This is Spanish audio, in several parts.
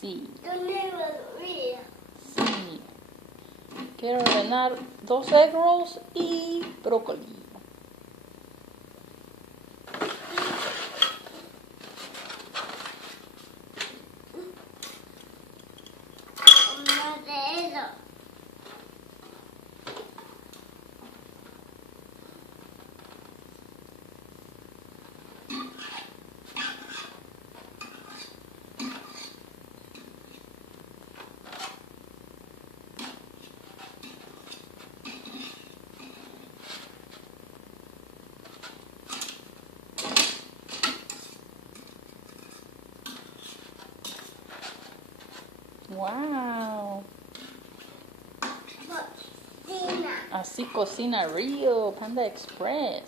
Sí. Sí. Sí. Quiero ordenar 2 egg rolls y brócoli. Una de eso. Wow. Cocina. Así cocina Rio, Panda Express.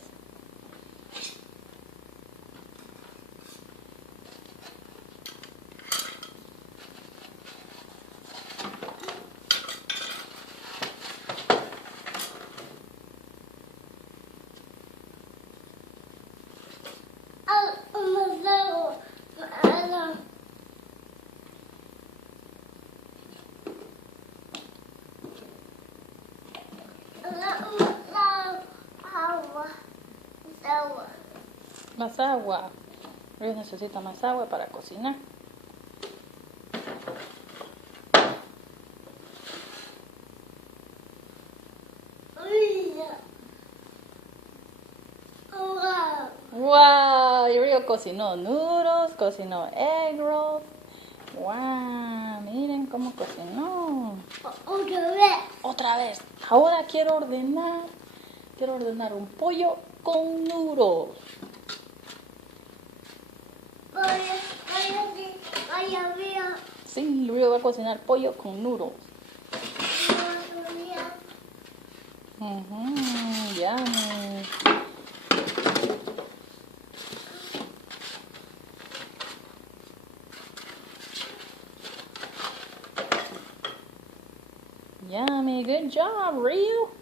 Más agua. Rio necesita más agua para cocinar. Wow, y Rio cocinó noodles, cocinó egg rolls. Wow, miren cómo cocinó. Otra vez. Otra vez. Ahora quiero ordenar un pollo con noodles. Vaya. Sí, Rio va a cocinar pollo con noodles. Yummy. Yummy, good job, Rio.